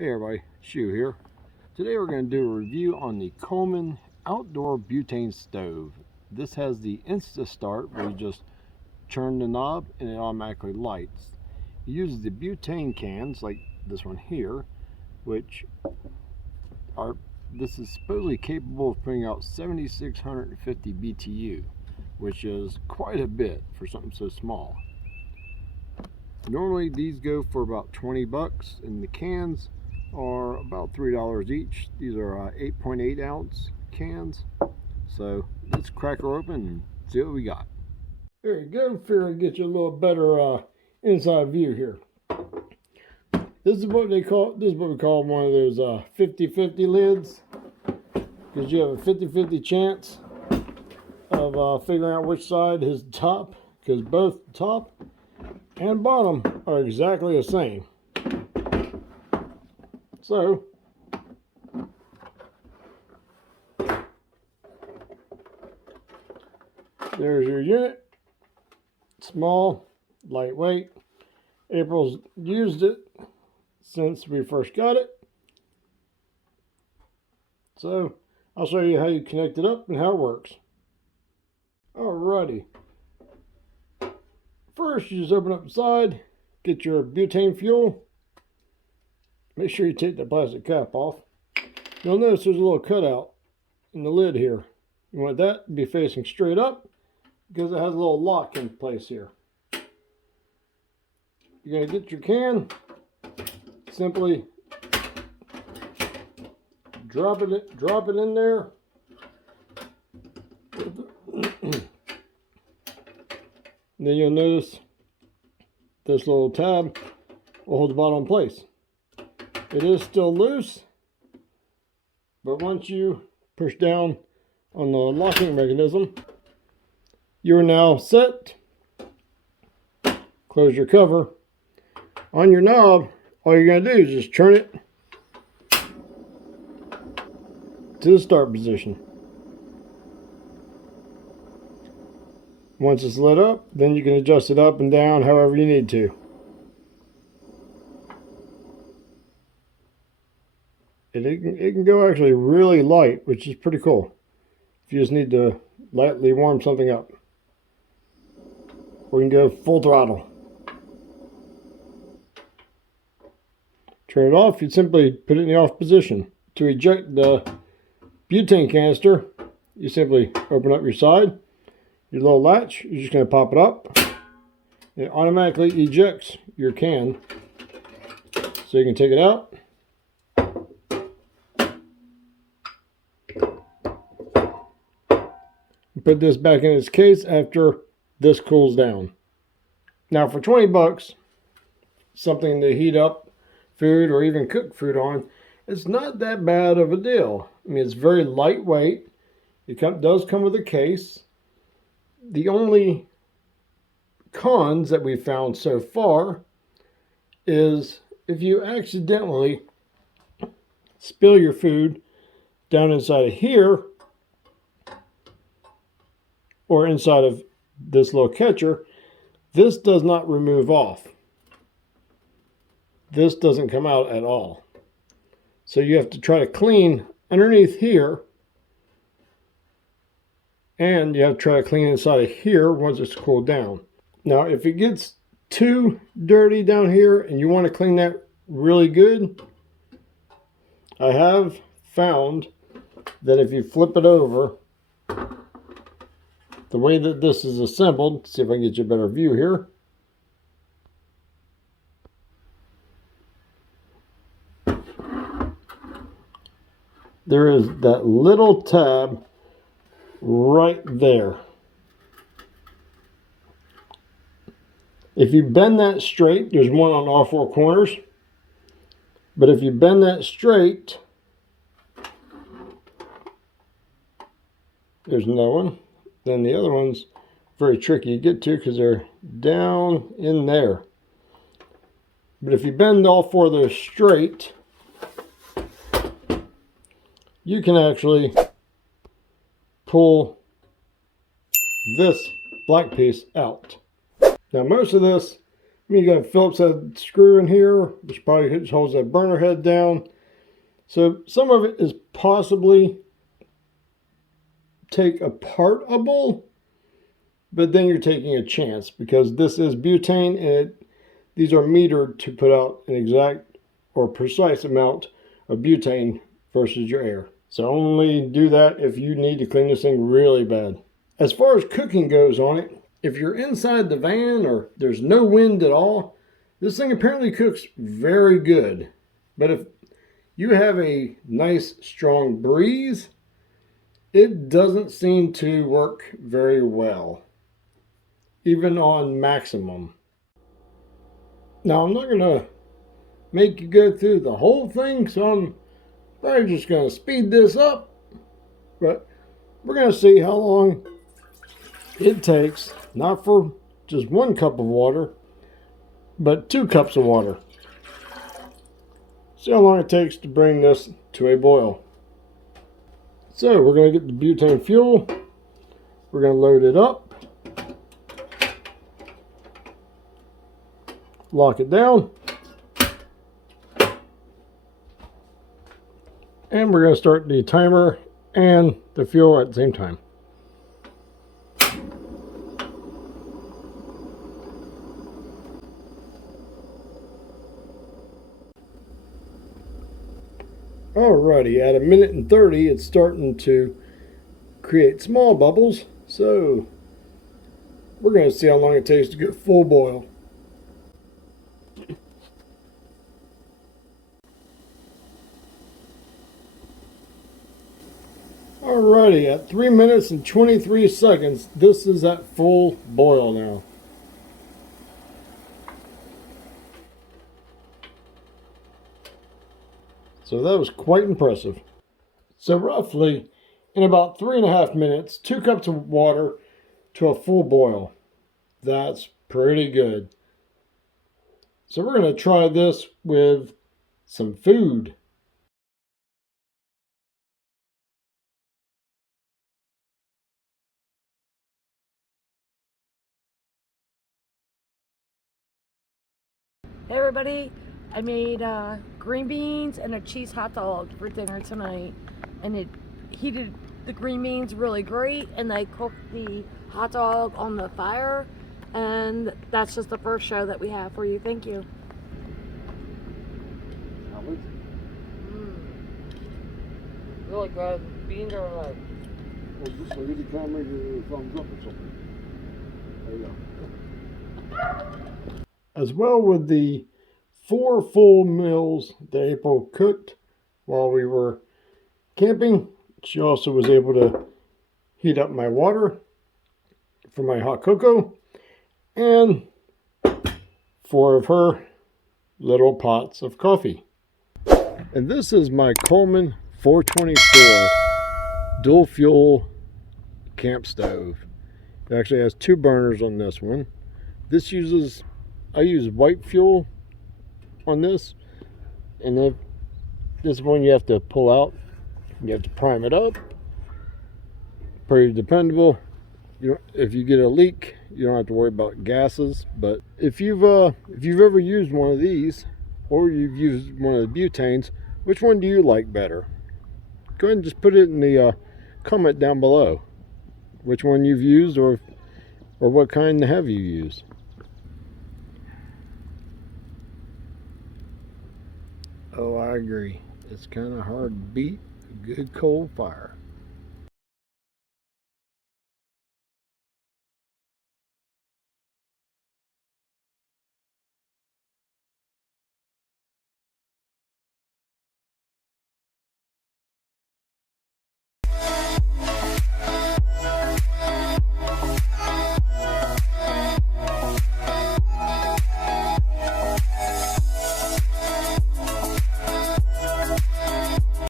Hey everybody, Shu here. Today we're going to do a review on the Coleman Outdoor Butane Stove. This has the Insta Start where you just turn the knob and it automatically lights. It uses the butane cans like this one here, which this is supposedly capable of putting out 7,650 BTU, which is quite a bit for something so small. Normally these go for about 20 bucks and the cans are about $3 each. These are 8.8 ounce cans. So let's crack her open and see what we got. There you go. Figure I get you a little better inside view here. This is what we call one of those 50-50 lids, because you have a 50-50 chance of figuring out which side is top, because both top and bottom are exactly the same. So there's your unit. Small, lightweight. April's used it since we first got it. So I'll show you how you connect it up and how it works. Alrighty. First, you just open up the side, get your butane fuel. Make sure you take the plastic cap off. You'll notice there's a little cutout in the lid here. You want that to be facing straight up because it has a little lock in place here. You're going to get your can, simply drop it in there. Then you'll notice this little tab will hold the bottle in place. It is still loose, but once you push down on the locking mechanism, you are now set. Close your cover. On your knob, all you're going to do is just turn it to the start position. Once it's lit up, then you can adjust it up and down however you need to. It can go actually really light, which is pretty cool if you just need to lightly warm something up. Or you can go full throttle. Turn it off, you'd simply put it in the off position. To eject the butane canister, you simply open up your side, your little latch, you're just going to pop it up. It automatically ejects your can, so you can take it out. Put this back in its case after this cools down. Now for 20 bucks, something to heat up food or even cook food on, it's not that bad of a deal. I mean, it's very lightweight. It does come with a case. The only cons that we've found so far is if you accidentally spill your food down inside of here or inside of this little catcher, this does not remove off. This doesn't come out at all. So you have to try to clean underneath here, and you have to try to clean inside of here once it's cooled down. Now, if it gets too dirty down here and you want to clean that really good, I have found that if you flip it over, the way that this is assembled, see if I can get you a better view here. There is that little tab right there. If you bend that straight, there's one on all four corners. But if you bend that straight, there's another one. Then the other one's very tricky to get to because they're down in there. But if you bend all four of those straight, you can actually pull this black piece out. Now most of this You got a Phillips head screw in here, which probably holds that burner head down. So some of it is possibly take apartable, but then you're taking a chance because this is butane and these are metered to put out an exact or precise amount of butane versus your air. So only do that if you need to clean this thing really bad. As far as cooking goes on it, if you're inside the van or there's no wind at all, this thing apparently cooks very good. But if you have a nice strong breeze, it doesn't seem to work very well, even on maximum. Now, I'm not going to make you go through the whole thing, so I'm probably just going to speed this up. But we're going to see how long it takes, not for just 1 cup of water, but 2 cups of water. See how long it takes to bring this to a boil. So we're going to get the butane fuel. We're going to load it up. Lock it down. And we're going to start the timer and the fuel at the same time. Alrighty, at 1:30, it's starting to create small bubbles. So we're going to see how long it takes to get full boil. Alrighty, at 3 minutes and 23 seconds, this is at full boil now. So that was quite impressive. So roughly, in about 3.5 minutes, 2 cups of water to a full boil. That's pretty good. So we're going to try this with some food. Hey everybody, I made green beans and a cheese hot dog for dinner tonight, and it heated the green beans really great, and I cooked the hot dog on the fire, and that's just the first show that we have for you. Thank you. Really good. Beans are like... Well, just so the camera give you a thumbs up or something. There you go. As well with the 4 full meals that April cooked while we were camping, she also was able to heat up my water for my hot cocoa and 4 of her little pots of coffee. And this is my Coleman 424 dual fuel camp stove. It actually has 2 burners on this one. I use white fuel on this, and if this one you have to pull out, you have to prime it up. Pretty dependable. If you get a leak, you don't have to worry about gases. But if you've ever used one of these, or you've used one of the butanes, which one do you like better? Go ahead and just put it in the comment down below. Which one you've used, or what kind have you used? Oh, I agree. It's kind of hard to beat a good coal fire.